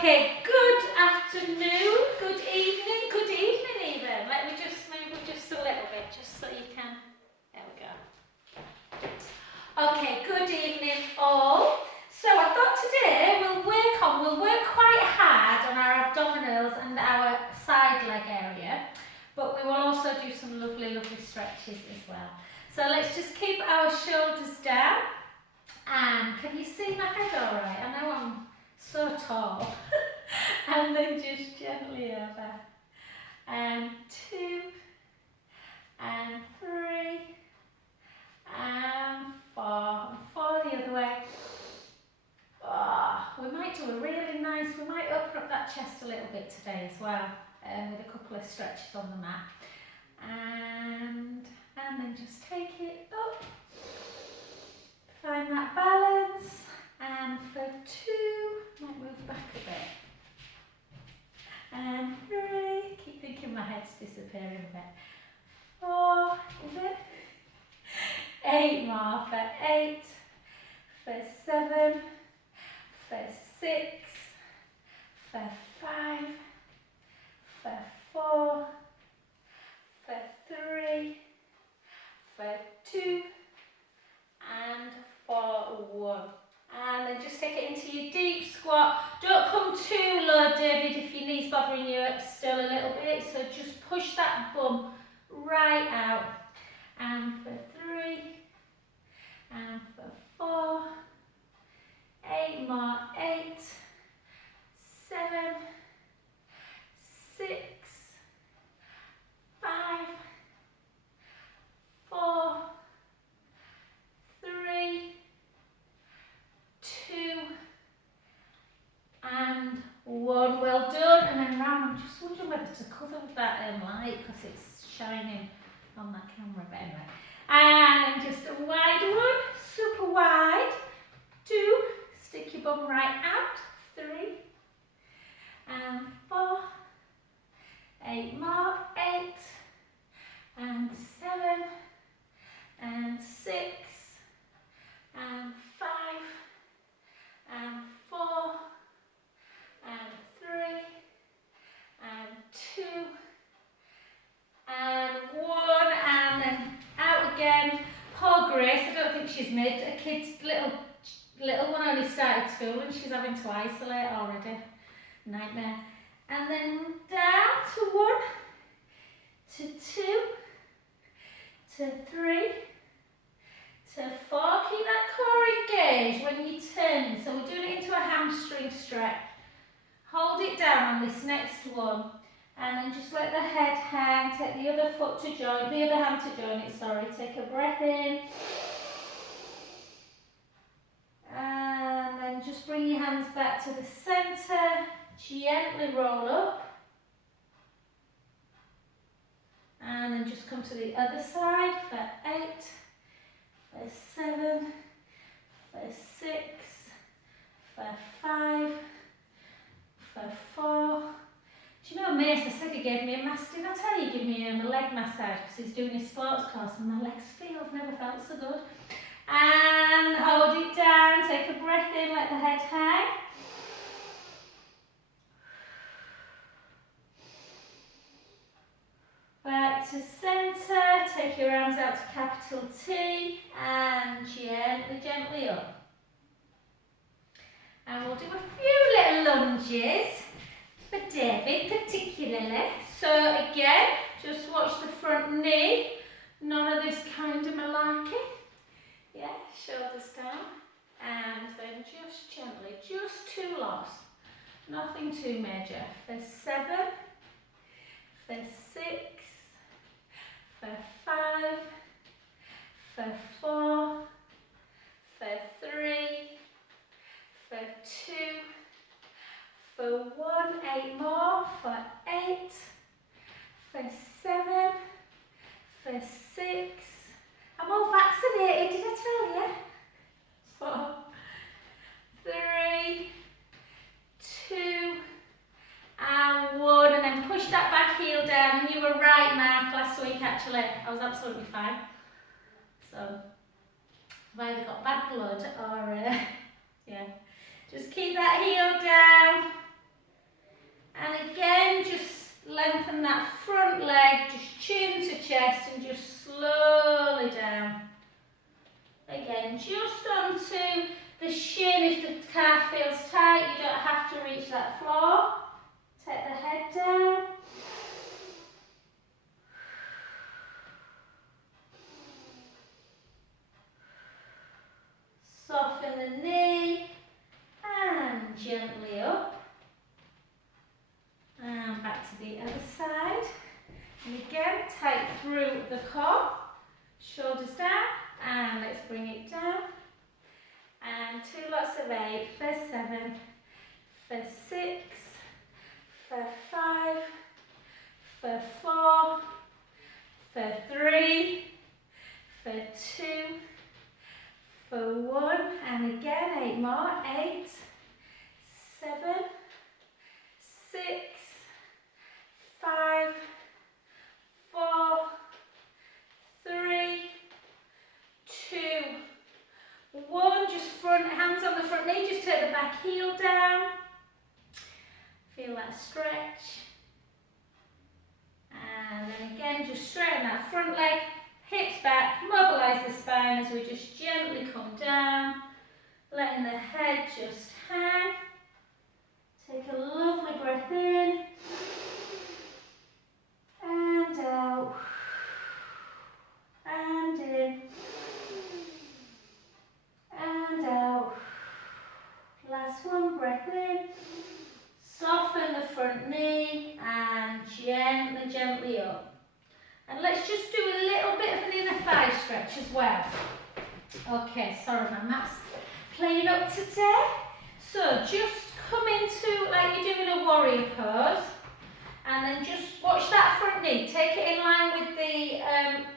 Okay, good afternoon, good evening even. Let me just move it just a little bit, just so you can, there we go. Okay, good evening all. So I thought today we'll work quite hard on our abdominals and our side leg area, but we will also do some lovely stretches as well. So let's just keep our shoulders down. And can you see my head all right? I know I'm so tall. And then just gently over. And 2, and 3, and 4, and 4 the other way. Oh, we might do a really nice, we might open up that chest a little bit today as well, with a couple of stretches on the mat. And then just take it up. Find that balance. And for 2, might move back a bit. And 3, keep thinking my head's disappearing a bit. 4, is it? 8 more, for 8, for 7, for 6, for 5, for 4, for 3, for 2, and for 1. And then just take it into your deep squat. Don't come too low, David, if your knee's bothering you still a little bit. So just push that bum right out. And for 3, and for 4, 8 more, 8, 7, 6, 5, 4, 3, 2, and 1. Well done. And then round. I'm just wondering whether to cover that light because it's shining on that camera. But anyway. And then just a wide one, super wide. 2, stick your bum right out. 3, and 4, 8 more. 8, and 7, and 6, and 5, and 4, and 3, and 2, and 1, and then out again. Poor Grace, I don't think she's made a kid's little one only started school and she's having to isolate already. Nightmare. And then down to 1, to 2, to 3, to 4. Keep that core engaged when you're turning. So we're doing it into a hamstring stretch. Hold it down on this next one. And then just let the head hang. Take the other foot to join, the other hand to join it, sorry. Take a breath in. And then just bring your hands back to the centre. Gently roll up. And then just come to the other side for 8, for 7, for 6, for 5, for 4. Do you know, Mace, I said he gave me a massage. Did I tell you he gave me a leg massage because he's doing his sports course and my legs feel, I've never felt so good. And hold it down, take a breath in, let the head hang. Back to centre, take your arms out to capital T and gently up. And we'll do a few little lunges for David particularly. So again, just watch the front knee, none of this kind of malarkey. Yeah, shoulders down. And then just gently, just 2 lots, nothing too major. For 7, for 6, for 5, for 4, for 3, for 2, for 1, 8 more, for 8, for 7, for 6. I'm all vaccinated, did I tell you? 4, 3, 2, and 1, and then push that back heel down. And you were right, Mark, last week actually. I was absolutely fine. So I've either got bad blood or yeah. Just keep that heel down. that floor. Take the head down. Soften the knee and gently up. And back to the other side. And again, tight through the core. Shoulders down. And let's bring it down. And 2 lots of 8 for 7, for 6, for 5, for 4, for 3, for 2, for 1, and again 8 more, 8, 7, 6, 5, 4, 3, 2, 1, just front, hands on the front knee, just take the back heel down. Feel that stretch. And then again, just straighten that front leg, hips back, mobilise the spine as we just gently come down, letting the head just hang. Take a lovely breath in and out, and in, and out. Last one, breath in. Soften the front knee and gently, gently up. And let's just do a little bit of an inner thigh stretch as well. Okay, sorry, my mat's playing up today. So just come into like you're doing a warrior pose. And then just watch that front knee. Take it in line with the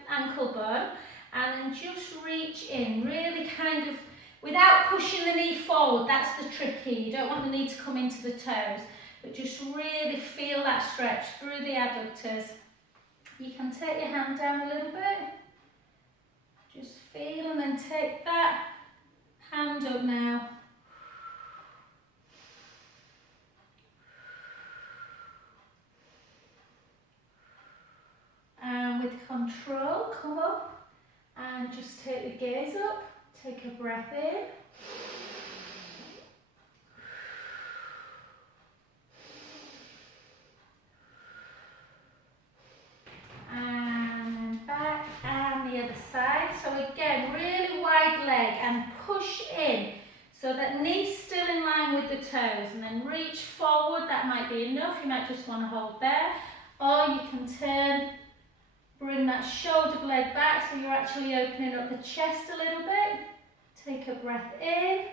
ankle bone. And then just reach in, really kind of, without pushing the knee forward. That's the trick here. You don't want the knee to come into the toes. But just really feel that stretch through the adductors. You can take your hand down a little bit. Just feel and then take that hand up now. And with control, come up and just take the gaze up. Take a breath in. And back and the other side. So again, really wide leg and push in so that knee's still in line with the toes, and then reach forward. That might be enough. You might just want to hold there, or you can turn, bring that shoulder blade back so you're actually opening up the chest a little bit. Take a breath in.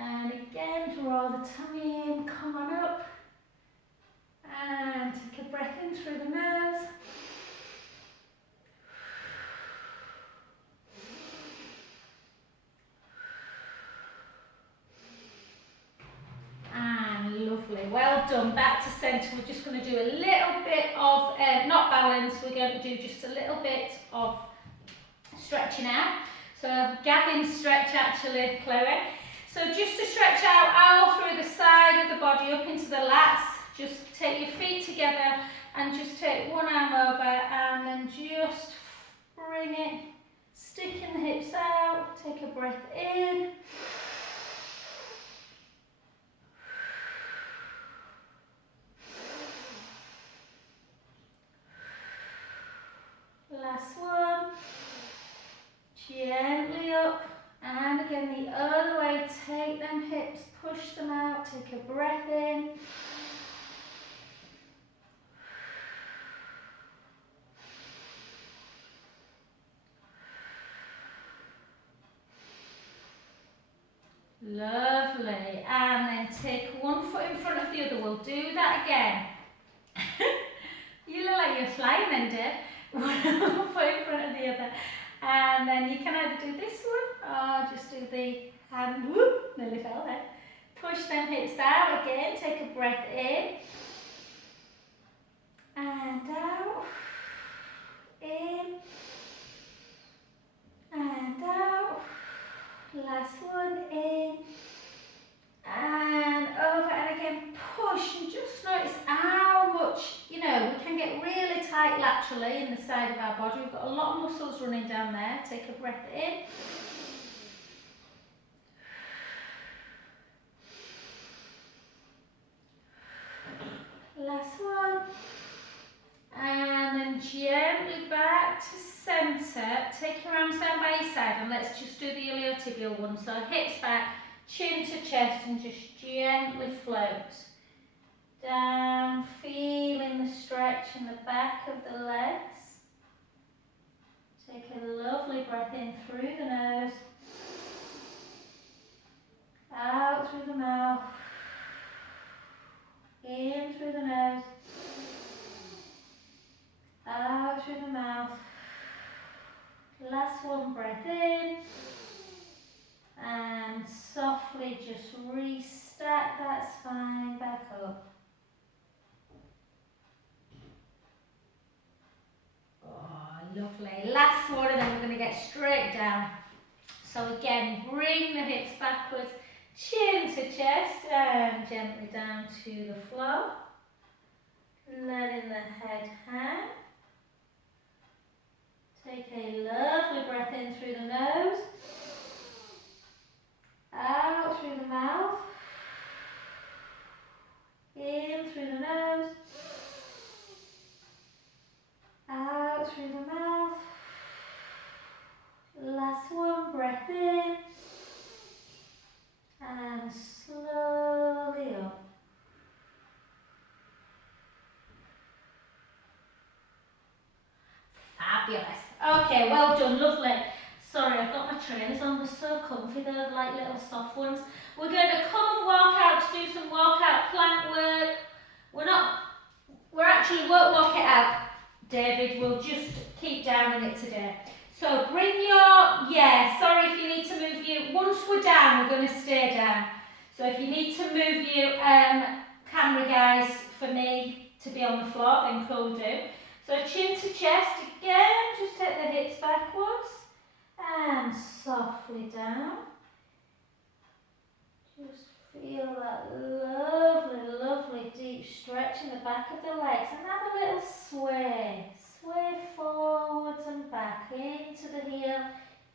And again, draw the tummy in, come on up. And take a breath in through the nose. And lovely, well done. Back to centre. We're just going to do a little bit of, not balance, we're going to do just a little bit of stretching out. So Gavin's stretch actually, Chloe. So just to stretch out all through the side of the body up into the lats, just take your feet together and just take one arm over and then just bring it, sticking the hips out, take a breath in. Last one, gently up. And again, the other way, take them hips, push them out, take a breath in. Lovely. And then take one foot in front of the other. We'll do that again. You look like you're flying then, Deb. One foot in front of the other. And then you can either do this one or just do the hand, whoop, nearly fell there. Push them hips out again, take a breath in. And out. In. And out. Last one, in. And over and again, push. And just notice how much much, you know, we can get really tight laterally in the side of our body. We've got a lot of muscles running down there. Take a breath in. Last one. And then gently back to centre. Take your arms down by your side and let's just do the iliotibial one. So hips back, chin to chest, and just gently float down, feeling the stretch in the back of the legs. Take a lovely breath in through the nose, out through the mouth, in through the nose, out through the mouth. Last one, breath in. And softly just restack that spine back up. Oh, lovely. Last one, and then we're going to get straight down. So again, bring the hips backwards, chin to chest, and gently down to the floor. Letting the head hang. Take a lovely breath in through the nose, out through the mouth, in through the nose, out through the mouth. Last one, breath in, and slowly up. Fabulous. Okay, well done, lovely. Sorry, I've got my trainers on, they're so comfy, they're like little soft ones. We're going to come and walk out to do some walkout plank work. We're actually won't walk it out, David, we'll just keep down in it today. So bring your, sorry if you need to move your, once we're down, we're going to stay down. So if you need to move your camera guys for me to be on the floor, then cool do. So chin to chest again, just take the hips backwards and softly down. Just feel that lovely, lovely deep stretch in the back of the legs and have a little sway. Sway forwards and back into the heel,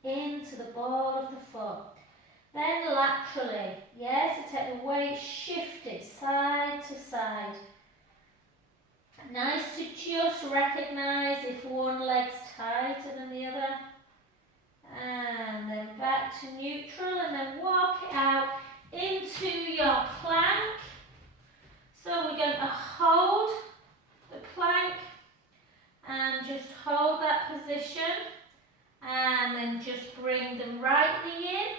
into the ball of the foot. Then laterally, so take the weight, shift it side to side. Nice to just recognise if one leg's tighter than the other. And then back to neutral and then walk it out into your plank. So we're going to hold the plank and just hold that position and then just bring the right knee in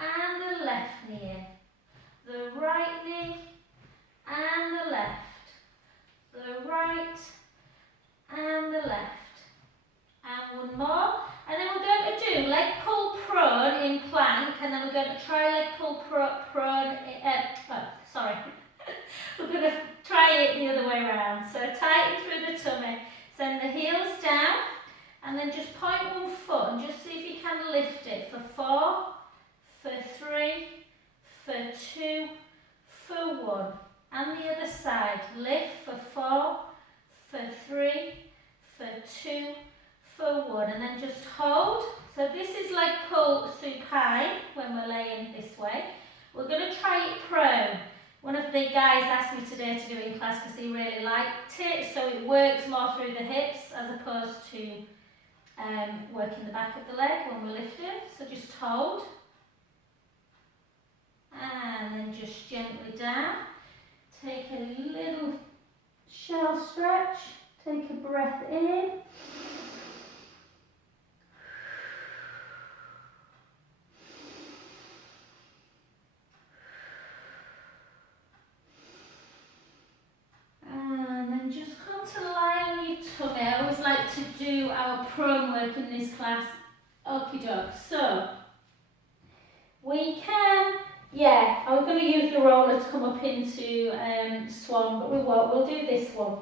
and the left knee in. The right knee and the left. The right and the left. And one more. And then we're going to do leg pull prone in plank, and then we're going to try leg pull prone, we're going to try it the other way around. So tighten through the tummy, send the heels down, and then just point one foot and just see if you can lift it for 4, for 3, for 2, for 1. And the other side, lift for 4, for 3, for 2, for 1, and then just hold. So this is leg pull supine when we're laying this way. We're going to try it prone. One of the guys asked me today to do it in class because he really liked it, so it works more through the hips as opposed to working the back of the leg when we're lifting. So just hold. And then just gently down. Take a little shell stretch. Take a breath in. And then just come to lie on your tummy. I always like to do our prone work in this class. Okie doke. So, we can, I was going to use the roller to come up into swan, but we won't. We'll do this one.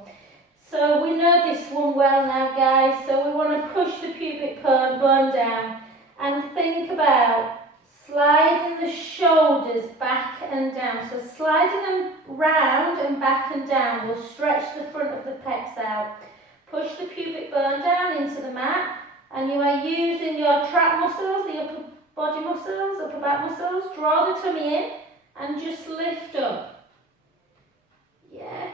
So we know this one well now, guys. So we want to push the pubic bone down and think about Sliding the shoulders back and down. So sliding them round and back and down will stretch the front of the pecs out. Push the pubic bone down into the mat, and you are using your trap muscles, the upper body muscles, upper back muscles. Draw the tummy in and just lift up. Yeah.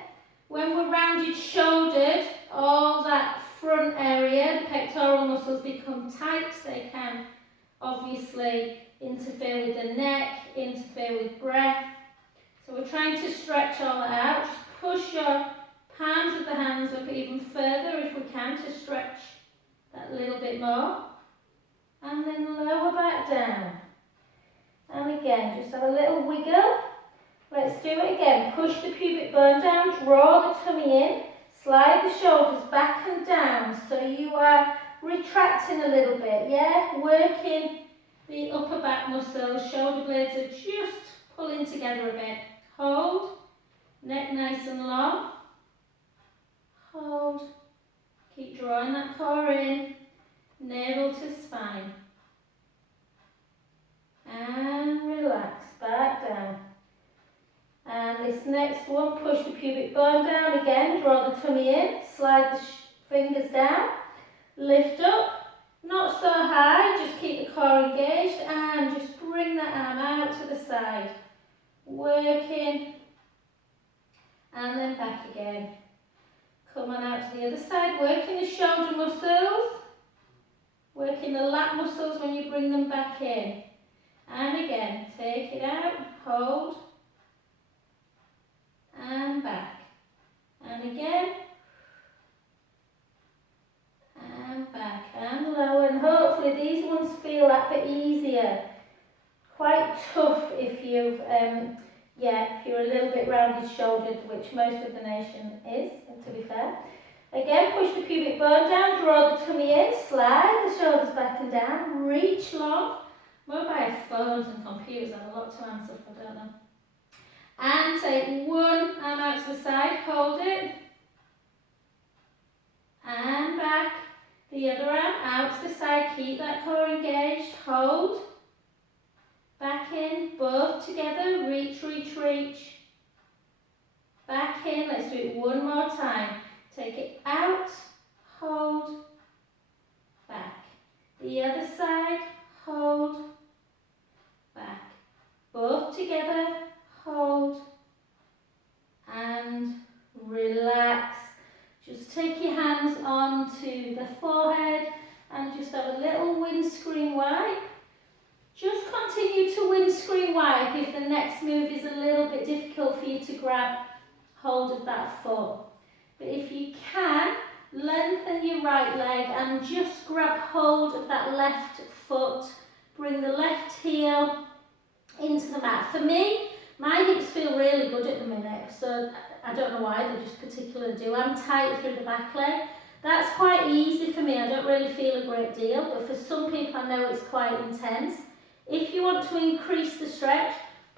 When we're rounded shouldered, all that front area, the pectoral muscles become tight. They can obviously interfere with the neck, interfere with breath. So we're trying to stretch all that out. Just push your palms of the hands up even further if we can to stretch that little bit more. And then lower back down. And again, just have a little wiggle. Let's do it again. Push the pubic bone down, draw the tummy in, slide the shoulders back and down so you are retracting a little bit, yeah? Working the upper back muscles, shoulder blades are just pulling together a bit. Hold, neck nice and long. Hold, keep drawing that core in, navel to spine. And relax, back down. And this next one, push the pubic bone down again, draw the tummy in, slide the fingers down, lift up. Not so high, just keep the core engaged and just bring that arm out to the side. Working and then back again. Come on out to the other side, working the shoulder muscles, working the lat muscles when you bring them back in. And again, take it out, hold, and back. And again. And back and lower, and hopefully these ones feel that bit easier. Quite tough if you've, if you're a little bit rounded shouldered, which most of the nation is, to be fair. Again, push the pubic bone down, draw the tummy in, slide the shoulders back and down, reach long. Mobile phones and computers have a lot to answer for, don't they? And take one arm out to the side, hold it, and back. The other arm out to the side, keep that core engaged, hold, back in, both together, reach, reach, reach, back in. Let's do it one more time. Take it out, hold, back. The other side, hold, back. Both together, hold, and relax. Just take your hands onto the forehead and just have a little windscreen wipe. Just continue to windscreen wipe if the next move is a little bit difficult for you to grab hold of that foot. But if you can, lengthen your right leg and just grab hold of that left foot. Bring the left heel into the mat. For me, my hips feel really good at the minute, so I don't know why, they just particularly do. I'm tight through the back leg. That's quite easy for me. I don't really feel a great deal, but for some people I know it's quite intense. If you want to increase the stretch,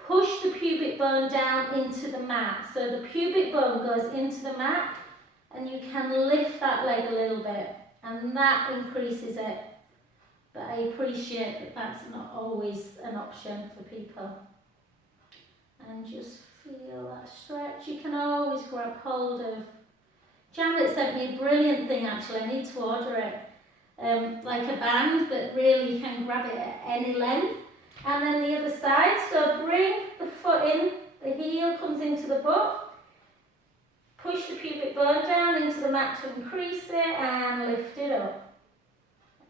push the pubic bone down into the mat. So the pubic bone goes into the mat and you can lift that leg a little bit and that increases it. But I appreciate that that's not always an option for people. And just feel that stretch. You can always grab hold of. Janet sent me a brilliant thing actually, I need to order it. Like a band that really you can grab it at any length. And then the other side, so bring the foot in, the heel comes into the butt. Push the pubic bone down into the mat to increase it and lift it up.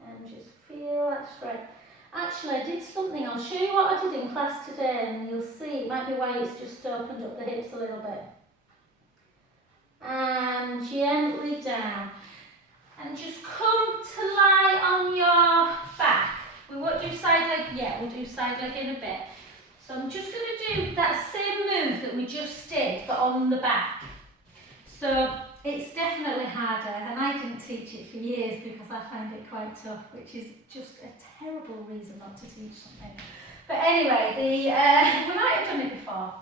And just feel that stretch. Actually, I did something, I'll show you what I did in class today and you'll see, it might be why it's just opened up the hips a little bit. And gently down. And just come to lie on your back. We won't do side leg yet, we'll do side leg in a bit. So I'm just going to do that same move that we just did, but on the back. So it's definitely harder, and I didn't teach it for years because I find it quite tough, which is just a terrible reason not to teach something. But anyway, we might have done it before.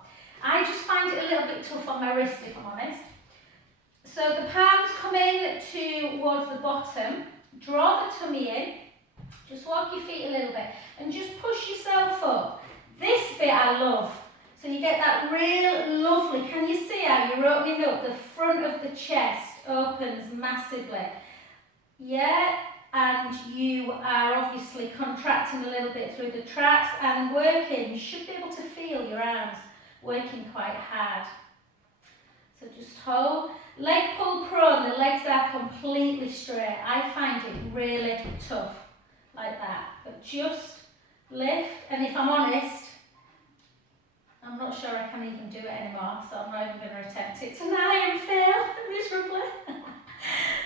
I just find it a little bit tough on my wrist, if I'm honest. So the palms come in towards the bottom, draw the tummy in, just walk your feet a little bit, and just push yourself up. get that real lovely, can you see how you're opening up? The front of the chest opens massively. Yeah, and you are obviously contracting a little bit through the traps and working. You should be able to feel your arms working quite hard. So just hold. Leg pull prone, the legs are completely straight. I find it really tough like that. But just lift, and if I'm honest, I'm not sure I can even do it anymore, so I'm not even going to attempt it tonight and fail miserably.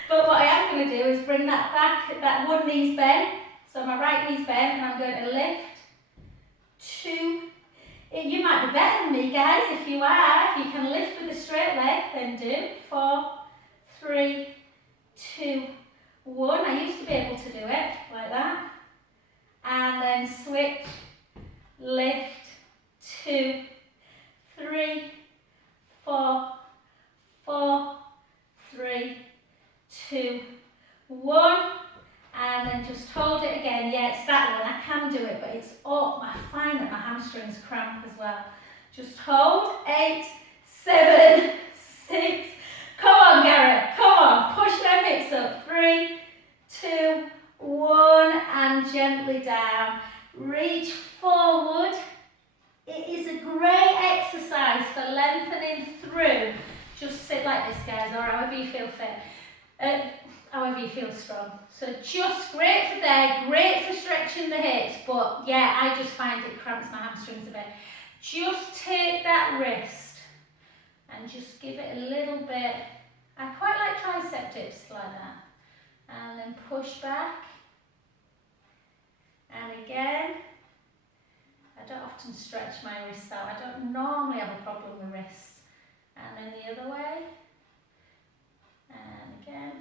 But what I am going to do is bring that back, that one knee's bent. So my right knee's bent, and I'm going to lift. 2. You might be better than me, guys. If you are, if you can lift with a straight leg, then do. 4, 3, 2, 1. I used to be able to do it like that. And then switch, lift, 2, 3, 4, 4, 3, 2, 1. And then just hold it again. Yeah, it's that one. I can do it, but it's up. I find that my hamstrings cramp as well. Just hold. 8, 7, 6. Come on, Garrett. Come on. Push them hips up. 3, 2, 1. And gently down. Reach forward. It is a great exercise for lengthening through. Just sit like this, guys, or however you feel fit. However you feel strong. So just great for there, great for stretching the hips, but yeah, I just find it cramps my hamstrings a bit. Just take that wrist and just give it a little bit. I quite like tricep dips like that. And then push back. And again. I don't often stretch my wrists out. I don't normally have a problem with wrists. And then the other way. And again.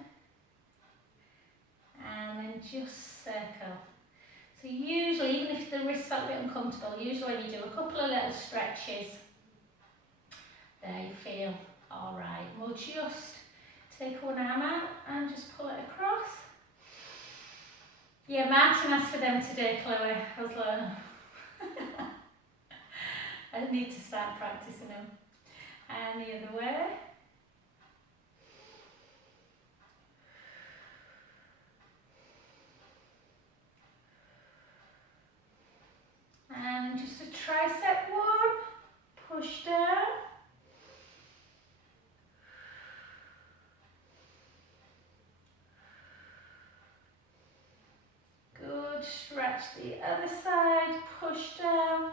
And then just circle. So usually, even if the wrist felt a bit uncomfortable, usually when you do a couple of little stretches, there you feel alright. We'll just take one arm out and just pull it across. Yeah, Martin asked for them today, Chloe. I was like, I need to start practicing them. And the other way. And just a tricep one, push down. Good, stretch the other side, push down.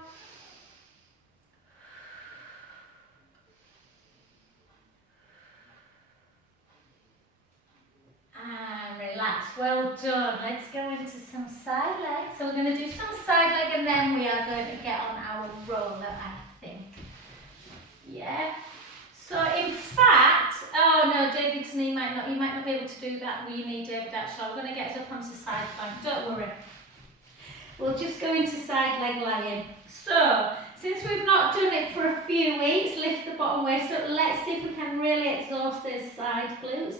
And relax, well done. Let's go into some side legs. So we're going to do some side leg and then we are going to get on our roller, I think. Yeah. So in fact, oh no, David's knee might not, you might not be able to do that with your knee, David, actually. I'm going to get us up onto side plank, don't worry. We'll just go into side leg lying. So, since we've not done it for a few weeks, lift the bottom waist up. Let's see if we can really exhaust those side glutes.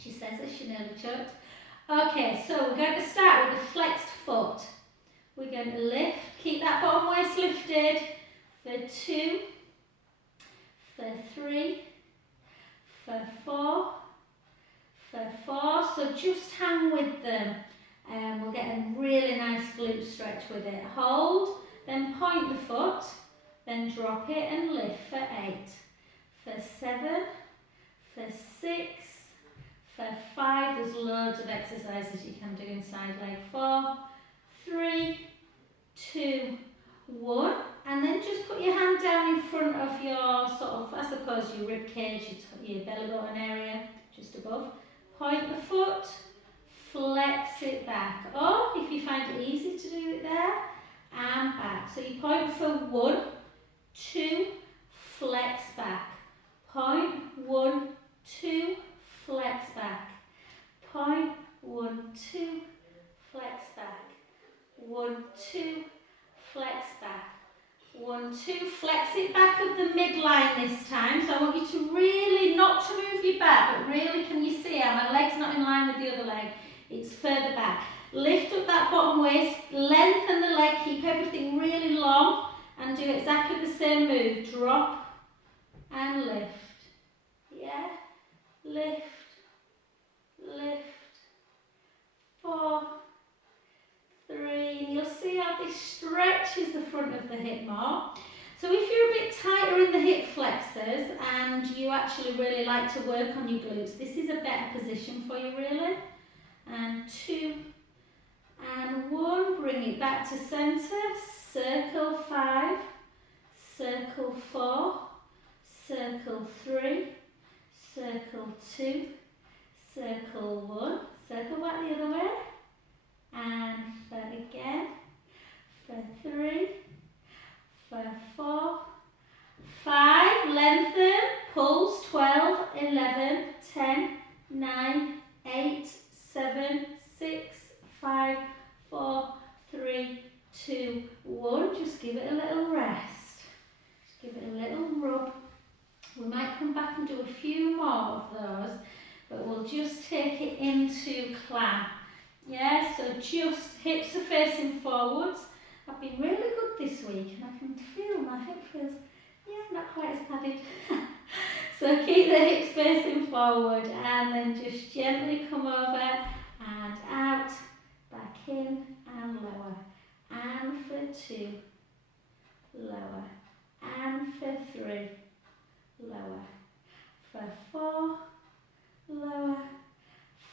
She says that she nearly choked. Okay, so we're going to start with a flexed foot. We're going to lift, keep that bottom waist lifted for 2, for 3, for 4, for 4. So just hang with them and we'll get a really nice glute stretch with it. Hold, then point the foot, then drop it and lift for 8, for 7, for 6, for 5, there's loads of exercises you can do in side leg. 4, 3, 2, 1, and then just put your hand down in front of your sort of, I suppose your rib cage, your belly button area, just above. Point the foot, flex it back. Or if you find it easy to do it there, and back. So you point for 1, 2, flex back. Point, 1, 2, flex back. Point, 1, 2, flex back. 1, 2, flex back. 1, 2, flex it back of the midline this time. So I want you to really, not to move your back, but really, can you see how my leg's not in line with the other leg? It's further back. Lift up that bottom waist, lengthen the leg, keep everything really long, and do exactly the same move. Drop and lift. Yeah, lift, lift. 4, 3. You'll see how this stretches the front of the hip more. So if you're a bit tighter in the hip flexors and you actually really like to work on your glutes, this is a better position for you really. And 2 and 1, bring it back to centre, circle 5, circle 4, circle 3, circle 2, circle 1, circle back the other way, and for again, for 3, for 4, 5, lengthen, pulse, 12, 11, 10, 9, 8, 7, 6, 5, 4, 3, 2, 1. Just give it a little rest. Just give it a little rub. We might come back and do a few more of those, but we'll just take it into clamp. Yeah, so just hips are facing forwards. I've been really good this week and I can feel my hip feels, yeah, not quite as padded. So keep the hips facing forward and then just gently come over and out, back in and lower. And for 2, lower. And for 3, lower. For 4, lower.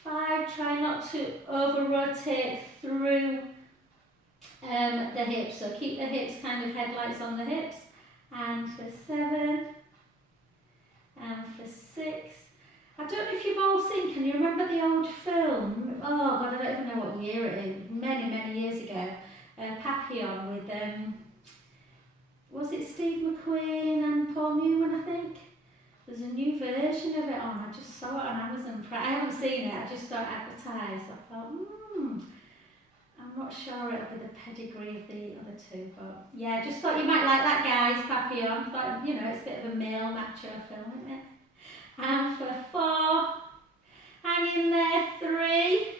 5, try not to over rotate through the hips, so keep the hips kind of headlights on the hips. And for 7, and for 6. I don't know if you've all seen, can you remember the old film? Oh God, I don't even know what year it is, many years ago. Papillon with, was it Steve McQueen and Paul Newman, I think? There's a new version of it on, I just saw it on Amazon Prime. I haven't seen it, I just saw it advertised. I thought, I'm not sure it'll be the pedigree of the other two, but yeah, just thought you might like that, guys, Papillon. Thought, you know, it's a bit of a male macho film, isn't it? And for 4, hang in there, 3,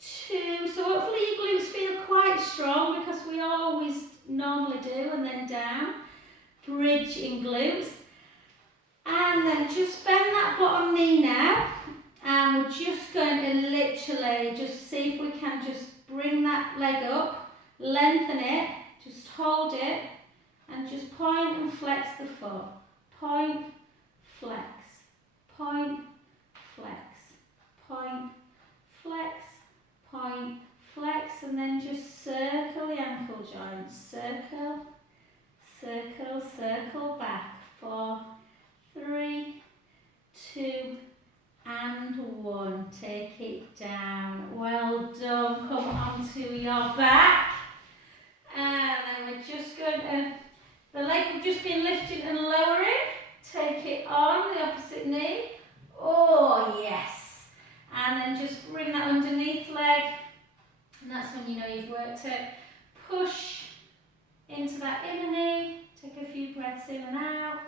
2, so hopefully your glutes feel quite strong because we always normally do, and then down, bridge in glutes. And then just bend that bottom knee now, and we're just going to literally just see if we can just bring that leg up, lengthen it, just hold it, and just point and flex the foot. Point, flex, point, flex, point, flex, point, flex, and then just circle the ankle joints. Circle, circle, circle back. 4, 3, 2, and 1. Take it down. Well done. Come onto your back. And then we're just going to, the leg we've just been lifting and lowering. Take it on the opposite knee. Oh, yes. And then just bring that underneath leg. And that's when you know you've worked it. Push into that inner knee. Take a few breaths in and out.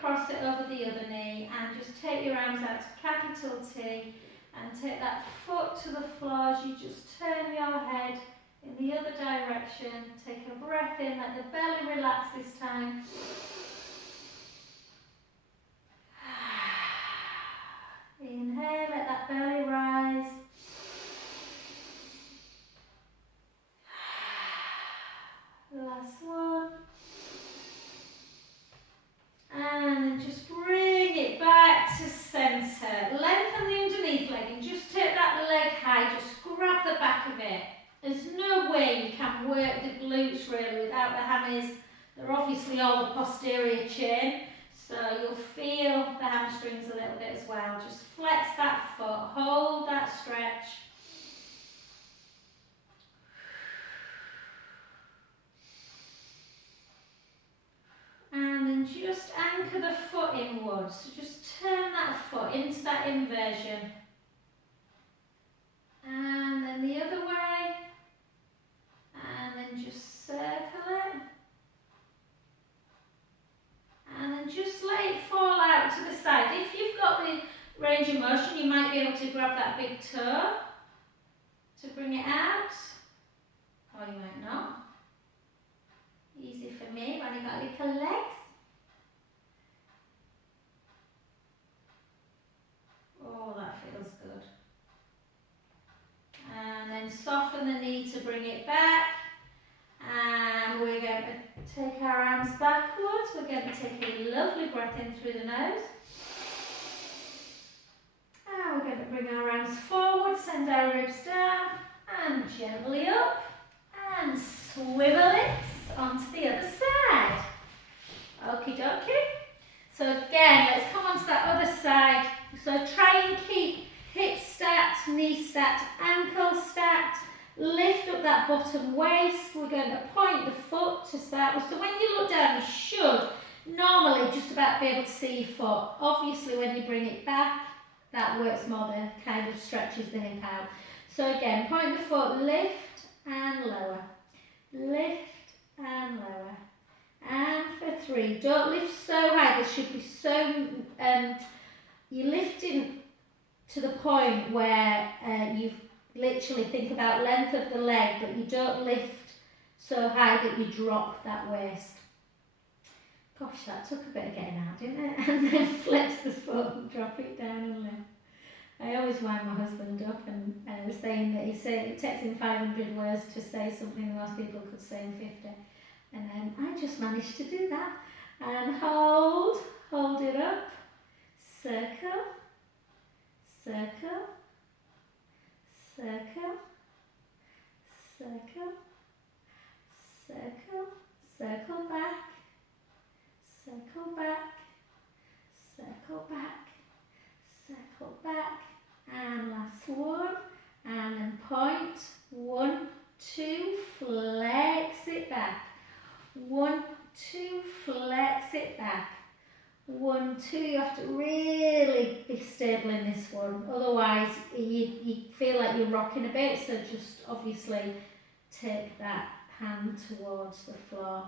Cross it over the other knee and just take your arms out to capital T and take that foot to the floor as you just turn your head in the other direction. Take a breath in, let the belly relax this time. Inhale, let that belly rise. Last one. And then just bring it back to centre. Lengthen the underneath leg and just take that leg high. Just grab the back of it. There's no way you can work the glutes really without the hammies. They're obviously all the posterior chain. So you'll feel the hamstrings a little bit as well. Just flex that foot. Hold that stretch. And then just just anchor the foot inwards. So just turn that foot into that inversion. And then the other way. And then just circle it. And then just let it fall out to the side. If you've got the range of motion, you might be able to grab that big toe to bring it out. Or you might not. Easy for me when you've got little legs. Oh, that feels good. And then soften the knee to bring it back. And we're going to take our arms backwards. We're going to take a lovely breath in through the nose. And we're going to bring our arms forward, send our ribs down, and gently up. And swivel it onto the other side. Okie dokie. So again, let's come onto that other side. So try and keep hips stacked, knees stacked, ankles stacked. Lift up that bottom waist. We're going to point the foot to start with. So when you look down, you should normally just about be able to see your foot. Obviously, when you bring it back, that works more than kind of stretches the hip out. So again, point the foot, lift and lower. Lift and lower. And for 3. Don't lift so high. There should be so... you're lifting to the point where you've literally think about length of the leg, but you don't lift so high that you drop that waist. Gosh, that took a bit of getting out, didn't it? And then flex the foot and drop it down and lift. I always wind my husband up and saying that it takes him 500 words to say something most people could say in 50. And I just managed to do that. And hold it up, circle, circle, circle, circle, circle, circle back, circle back, circle back, circle back, and last one, and then point, 1, 2, flex it back, 1, 2, flex it back, 1, 2, you have to really be stable in this one, otherwise you feel like you're rocking a bit, so just obviously take that hand towards the floor.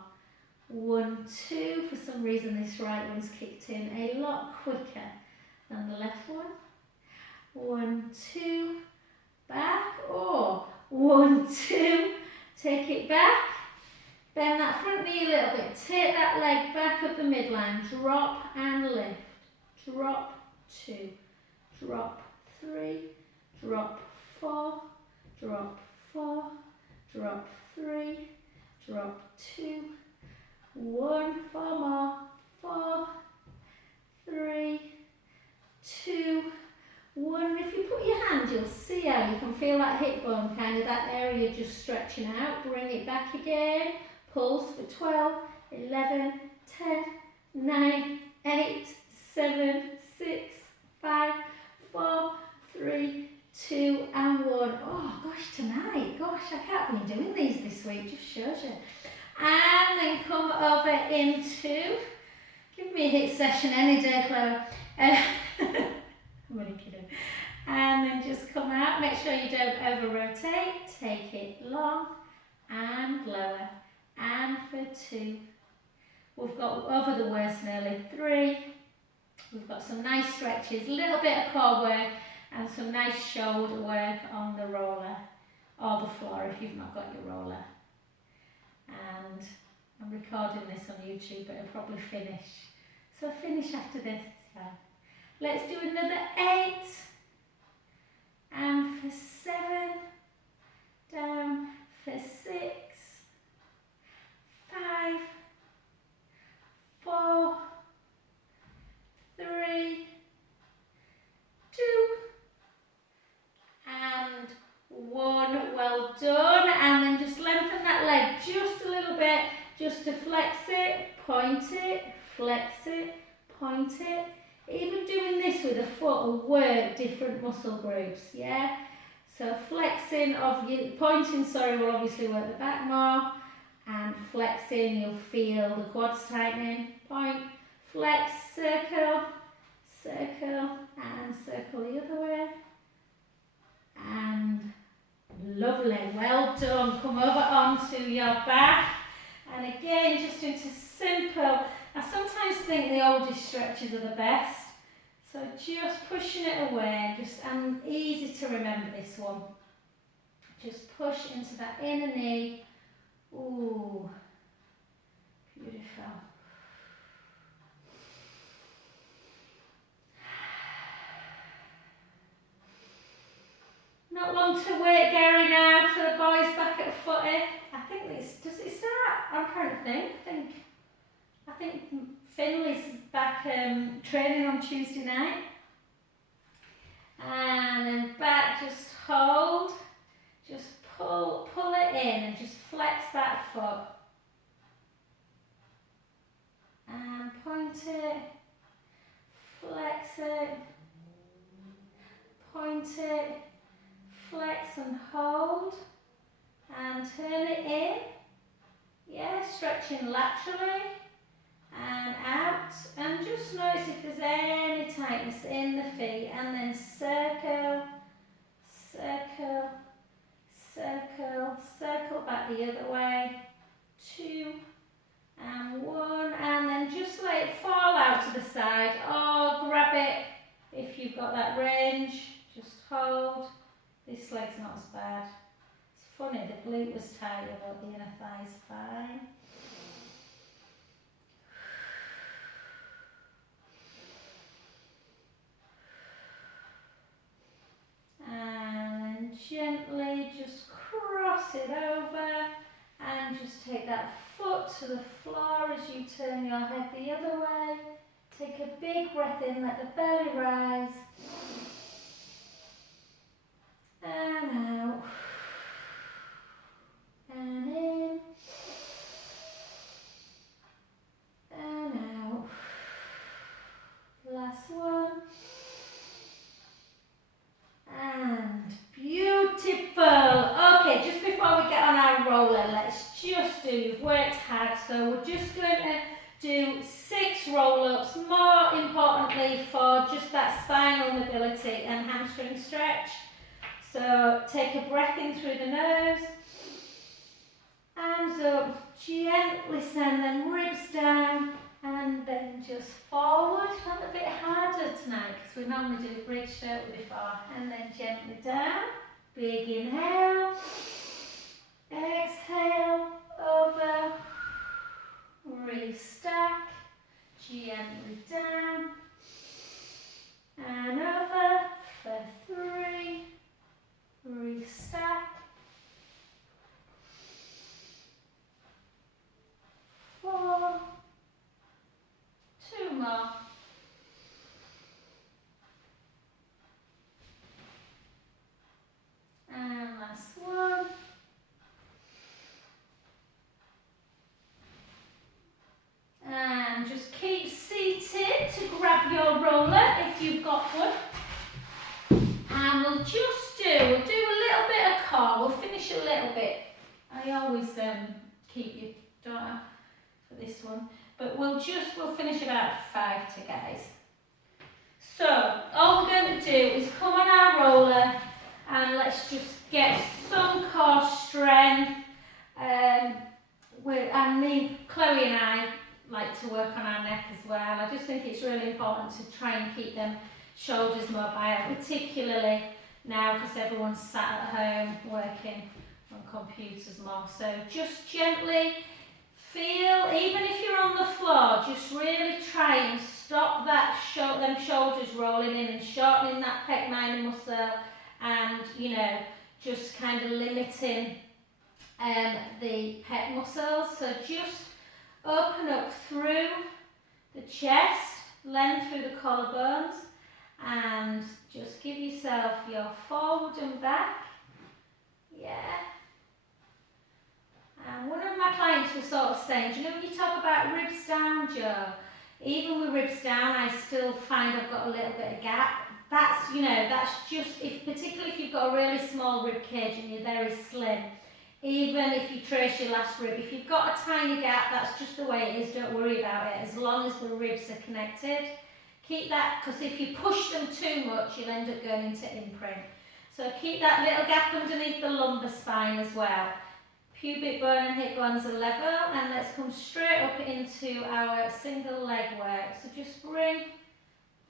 1, 2, for some reason this right one's kicked in a lot quicker than the left one. 1, 2, back, or 1, 2, take it back. Bend that front knee a little bit, take that leg back up the midline, drop and lift, drop 2, drop 3, drop 4, drop 4, drop 3, drop 2, 1, 4 more, 4, 3, 2, 1. If you put your hand, you'll see how you can feel that hip bone, kind of that area just stretching out. Bring it back again. Pulse for 12, 11, 10, 9, 8, 7, 6, 5, 4, 3, 2, and 1. Oh gosh, tonight, gosh, I can't be doing these this week, just shows you. And then come over into, give me a hit session any day, Chloe. I'm only kidding. And then just come out, make sure you don't over rotate, take it long and lower. And for 2, we've got over the waist nearly. 3, we've got some nice stretches, a little bit of core work and some nice shoulder work on the roller or the floor if you've not got your roller. And I'm recording this on YouTube, but it'll probably finish. So finish after this. So let's do another 8 and for 7, down for 6, 5, 4, 3, 2, and 1. Well done. And then just lengthen that leg just a little bit, just to flex it, point it, flex it, point it. Even doing this with a foot will work different muscle groups, yeah? So flexing of your, pointing, sorry, will obviously work the back more, and flexing, you'll feel the quads tightening. Point, flex, circle, circle, and circle the other way. And lovely, well done. Come over onto your back. And again, just into simple. I sometimes think the oldest stretches are the best. So just pushing it away, and easy to remember this one. Just push into that inner knee. Ooh, beautiful. Not long to wait, Gary, now for the boys back at footy. I think does it start? I'm trying to think. I think Finley's back training on Tuesday night. And then back, just hold. Just pull it in and just flex that foot. And point it. Flex it. Point it. Flex and hold. And turn it in. Yeah, stretching laterally. And out, and just notice if there's any tightness in the feet, and then circle, circle, circle, circle back the other way, 2 and 1, and then just let it fall out to the side, or grab it if you've got that range, just hold. This leg's not as bad. It's funny, the glute was tighter, but the inner thigh's fine. And gently just cross it over and just take that foot to the floor as you turn your head the other way. Take a big breath in, let the belly rise. And out. And in. And out. Last one. And beautiful. Okay, just before we get on our roller, let's just do, you've worked hard, so we're just going to do 6 roll-ups, more importantly for just that spinal mobility and hamstring stretch. So take a breath in through the nose, arms up, gently send them ribs down, and then just forward. Felt a bit harder tonight because we normally do a bridge, don't we, before, and then gently down. Big inhale, exhale, over, restack, gently down, and over for 3, restack, 4, 2 more, and last one, and just keep seated to grab your roller if you've got one, and we'll do a little bit of core, we'll finish a little bit. I always keep you, don't I, for this one, but we'll finish about 5 to guys. So all we're going to do is come on our roller and let's just get some core strength. Chloe and I like to work on our neck as well. I just think it's really important to try and keep them shoulders mobile, particularly now because everyone's sat at home working on computers more. So just gently feel, even if you're on the floor, just really try and stop that them shoulders rolling in and shortening that pec minor muscle, and just kind of limiting the pec muscles. So just open up through the chest, length through the collarbones, and just give yourself your forward and back. Yeah. And one of my clients was sort of saying, do you know when you talk about ribs down, Joe? Even with ribs down, I still find I've got a little bit of gap. That's just, particularly if you've got a really small rib cage and you're very slim, Even if you trace your last rib, if you've got a tiny gap, that's just the way it is, don't worry about it, as long as the ribs are connected. Keep that, because if you push them too much, you'll end up going into imprint. So keep that little gap underneath the lumbar spine as well. Pubic bone and hip bones are level, and let's come straight up into our single leg work. So just bring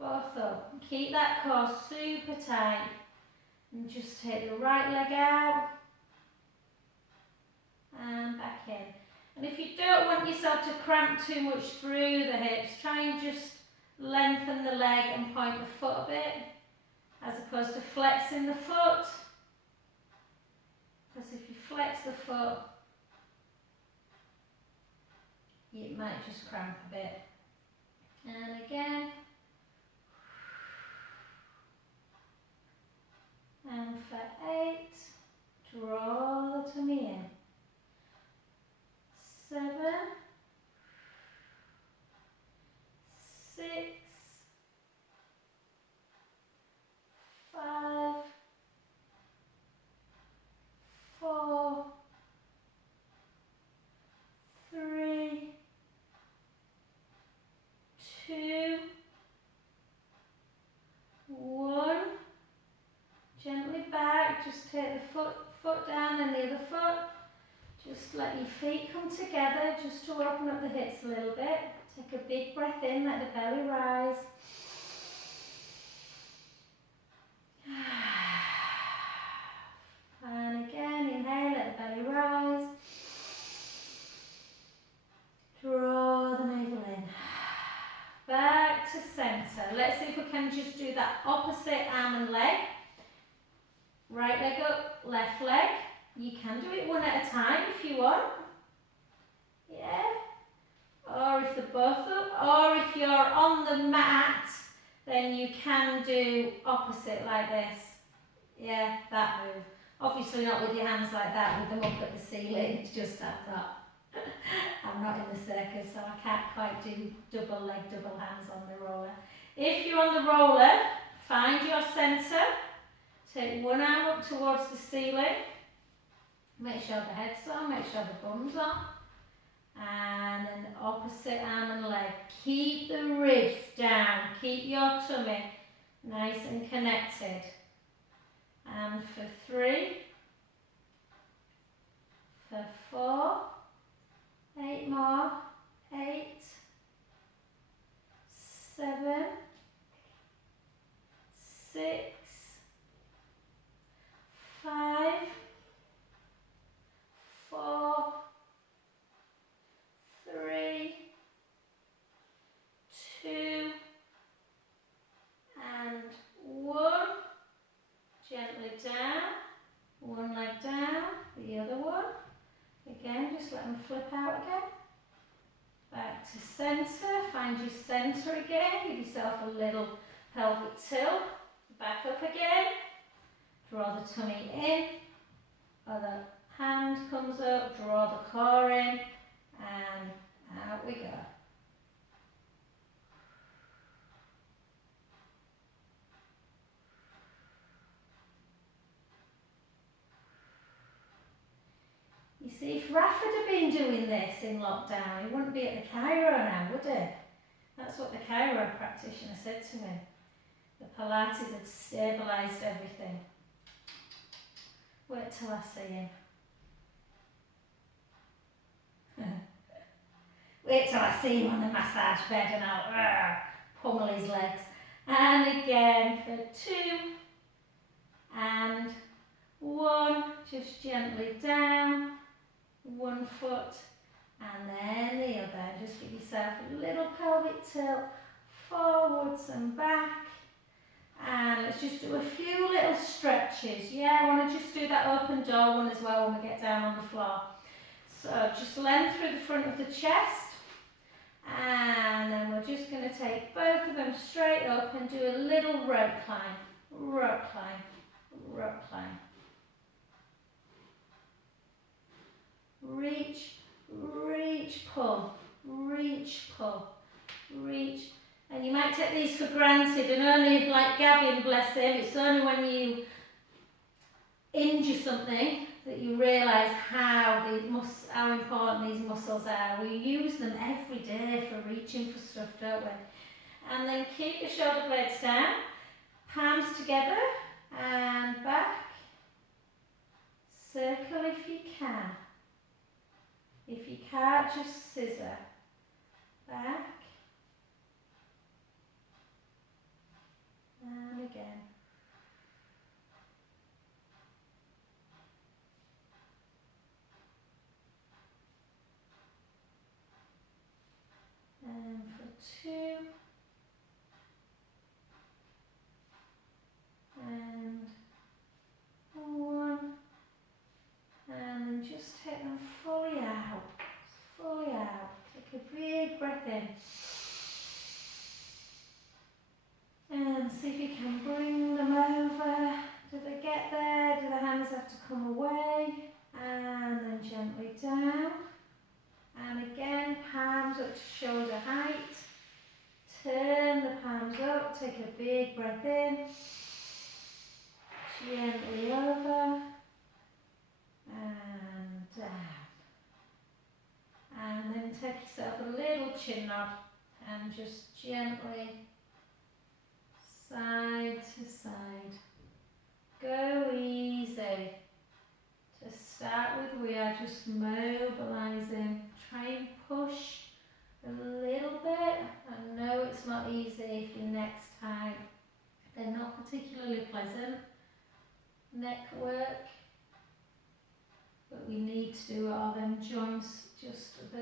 both up, and keep that core super tight, and just take the right leg out, and back in. And if you don't want yourself to cramp too much through the hips, try and just lengthen the leg and point the foot a bit, as opposed to flexing the foot. Because if you flex the foot, it might just cramp a bit. And again. And for 8, draw the tummy in. 7, 6, 5, 4, 3, 2, 1. Gently back, just take the foot down and the other foot. Just let your feet come together, just to open up the hips a little bit. Take a big breath in, let the belly rise. And again, inhale, let the belly rise. Draw the navel in. Back to centre. Let's see if we can just do that opposite arm and leg. Right leg up, left leg. You can do it one at a time if you want. Yeah. Or if they're both up, or if you're on the mat, then you can do opposite like this. Yeah, that move. Obviously not with your hands like that, with them up at the ceiling, just like that. I'm not in the circus, so I can't quite do double leg, double hands on the roller. If you're on the roller, find your centre. Take one arm up towards the ceiling. Make sure the head's on, make sure the bum's on. And then opposite arm and leg. Keep the ribs down. Keep your tummy nice and connected. And for 3, for 4, 8 more, 8, 7, 6, 5, 4, 3, 2, and 1. Gently down, one leg down, the other one. Again, just let them flip out again. Back to centre, find your centre again, give yourself a little pelvic tilt. Back up again, draw the tummy in, other hand comes up, draw the core in, and out we go. You see, if Raf had been doing this in lockdown, he wouldn't be at the chiro now, would he? That's what the chiro practitioner said to me. The Pilates had stabilised everything. Wait till I see him. Wait till I see him on the massage bed and I'll pummel his legs. And again for 2 and 1, just gently down, 1 foot and then the other. Just give yourself a little pelvic tilt forwards and back. And let's just do a few little stretches. Yeah, I want to just do that open door one as well when we get down on the floor. So just length through the front of the chest. And then we're just going to take both of them straight up and do a little rope climb. Rope climb. Rope climb. Reach, reach, pull. Reach, pull. Reach. And you might take these for granted, and only, like Gavin, bless him, it's only when you injure something that you realise how important these muscles are. We use them every day for reaching for stuff, don't we? And then keep your shoulder blades down, palms together and back. Circle if you can. If you can't, just scissor. Back. And again. And for 2. And 1. And then just take them fully out. Fully out. Take a big breath in. And see if you can bring them over. Do they get there? Do the hands have to come away? And then gently down. And again, palms up to shoulder height. Turn the palms up. Take a big breath in. Gently over. And down. And then take yourself a little chin nod. And just gently side to side. Go easy. To start with, we are just mobilising. Try and push a little bit. I know it's not easy for your next time. They're not particularly pleasant. Neck work. But we need to do all them joints, just the